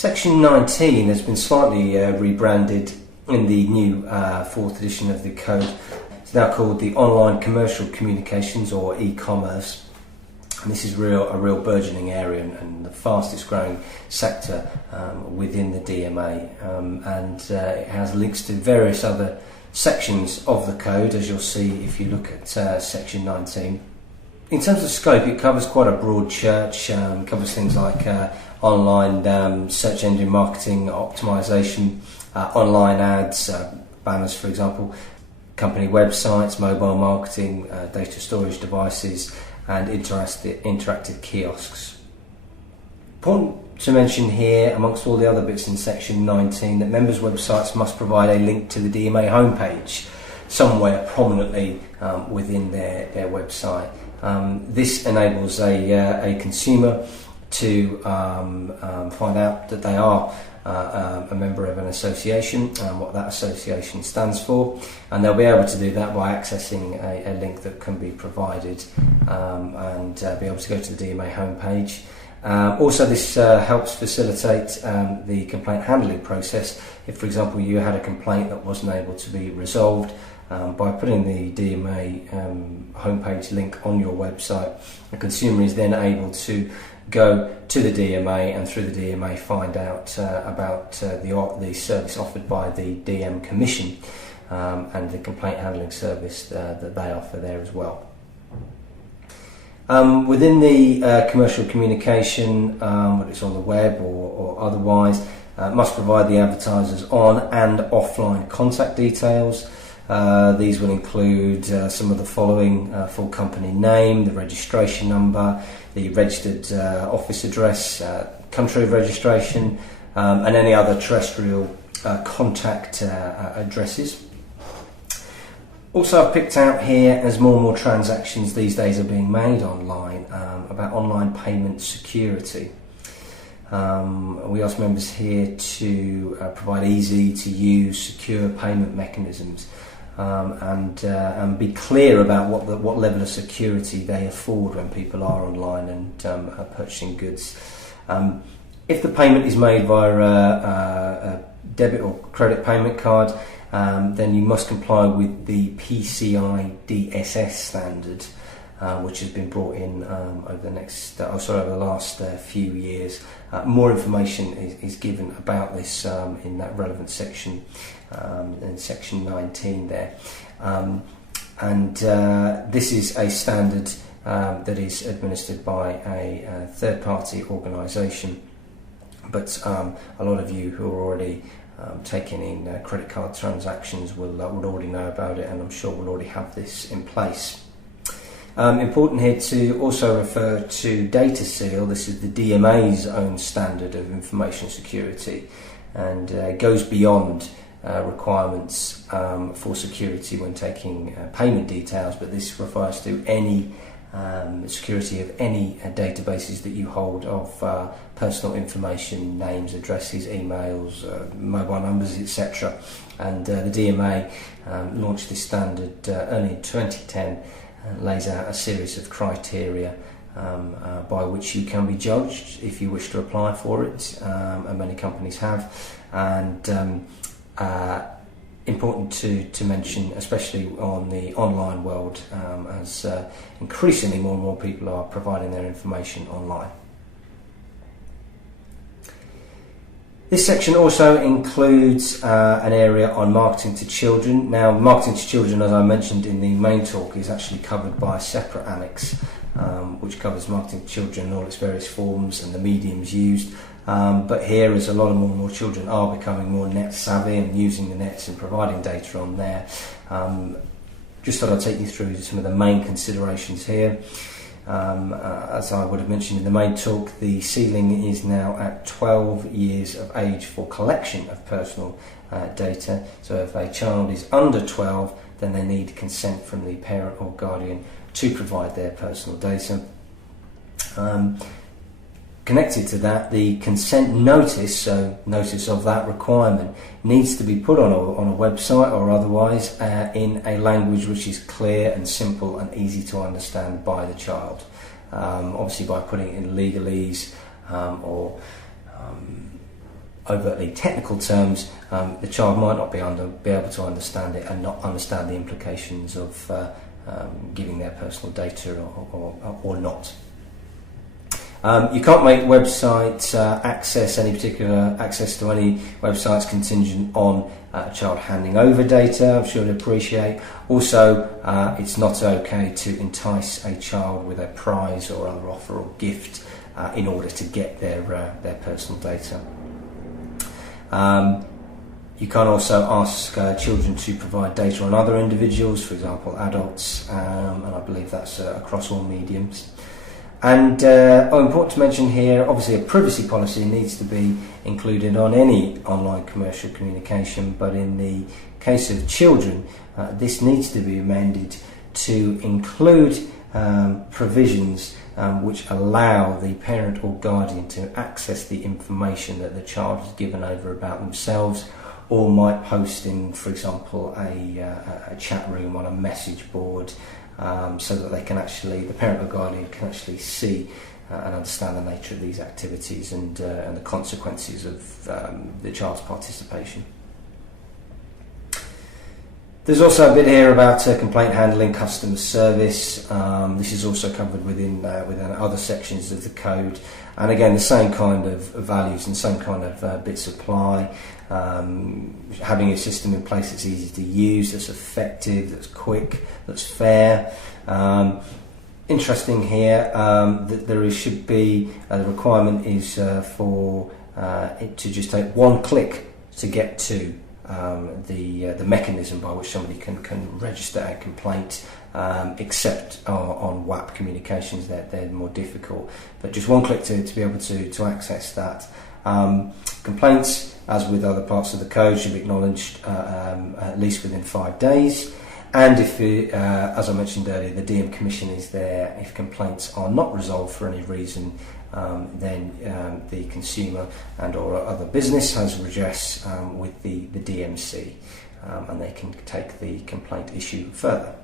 Section 19 has been slightly rebranded in the new 4th edition of the code. It's now called the Online Commercial Communications, or e-commerce. And this is a real burgeoning area and the fastest growing sector within the DMA, and it has links to various other sections of the code, as you'll see if you look at section 19. In terms of scope, it covers quite a broad church, covers things like online search engine marketing, optimization, online ads, banners for example, company websites, mobile marketing, data storage devices, and interactive kiosks. Important to mention here, amongst all the other bits in section 19, that members' websites must provide a link to the DMA homepage somewhere prominently within their website. This enables a consumer to find out that they are a member of an association and what that association stands for, and they'll be able to do that by accessing a link that can be provided and be able to go to the DMA homepage. Also, this helps facilitate the complaint handling process. If, for example, you had a complaint that wasn't able to be resolved, by putting the DMA homepage link on your website, the consumer is then able to go to the DMA and through the DMA find out about the service offered by the DM Commission and the complaint handling service that they offer there as well. Within the commercial communication, whether it's on the web or otherwise, must provide the advertisers on and offline contact details. These will include some of the following: full company name, the registration number, the registered office address, country of registration, and any other terrestrial contact addresses. Also, I've picked out here, as more and more transactions these days are being made online, about online payment security. We ask members here to provide easy to use, secure payment mechanisms, and be clear about what level of security they afford when people are online and are purchasing goods. If the payment is made via a debit or credit payment card, then you must comply with the PCI DSS standard, which has been brought in over the last few years. More information is given about this in that relevant section, in section 19 there. This is a standard that is administered by a third-party organisation, but a lot of you who are already taking in credit card transactions would already know about it, and I'm sure will already have this in place. Important here to also refer to DataSeal. This is the DMA's own standard of information security, and goes beyond requirements for security when taking payment details, but this refers to any security of any databases that you hold of personal information, names, addresses, emails, mobile numbers, etc. And the DMA launched this standard early in 2010 and lays out a series of criteria by which you can be judged if you wish to apply for it, and many companies have. And important to mention, especially on the online world, as increasingly more and more people are providing their information online. This section also includes an area on marketing to children. Now, marketing to children, as I mentioned in the main talk, is actually covered by a separate annex, which covers marketing to children in all its various forms and the mediums used. But here, as a lot of more and more children are becoming more net savvy and using the nets and providing data on there, just thought I'd take you through some of the main considerations here. As I would have mentioned in the main talk, the ceiling is now at 12 years of age for collection of personal data. So if a child is under 12, then they need consent from the parent or guardian to provide their personal data. Connected to that, the consent notice, so notice of that requirement, needs to be put on a website or otherwise in a language which is clear and simple and easy to understand by the child. Obviously, by putting it in legalese or overtly technical terms, the child might not be able to understand it and not understand the implications of giving their personal data or not. You can't make website any particular access to any websites contingent on a child handing over data, I'm sure you'll appreciate. Also, it's not okay to entice a child with a prize or other offer or gift in order to get their personal data. You can also ask children to provide data on other individuals, for example adults, and I believe that's across all mediums. And important to mention here, obviously a privacy policy needs to be included on any online commercial communication, but in the case of children, this needs to be amended to include provisions which allow the parent or guardian to access the information that the child has given over about themselves, or might post in, for example, a chat room on a message board, so that they can actually, the parent or guardian can actually see and understand the nature of these activities and the consequences of the child's participation. There's also a bit here about complaint handling, customer service. This is also covered within other sections of the code, and again the same kind of values and same kind of bits apply. Having a system in place that's easy to use, that's effective, that's quick, that's fair. Interesting here that there should be the requirement is for it to just take one click to get to the mechanism by which somebody can register a complaint, except on WAP communications they're more difficult, but just one click to be able to access that. Complaints, as with other parts of the code, should be acknowledged at least within 5 days, and if as I mentioned earlier, the DM Commission is there if complaints are not resolved for any reason. Then the consumer and or other business has redress with the DMC, and they can take the complaint issue further.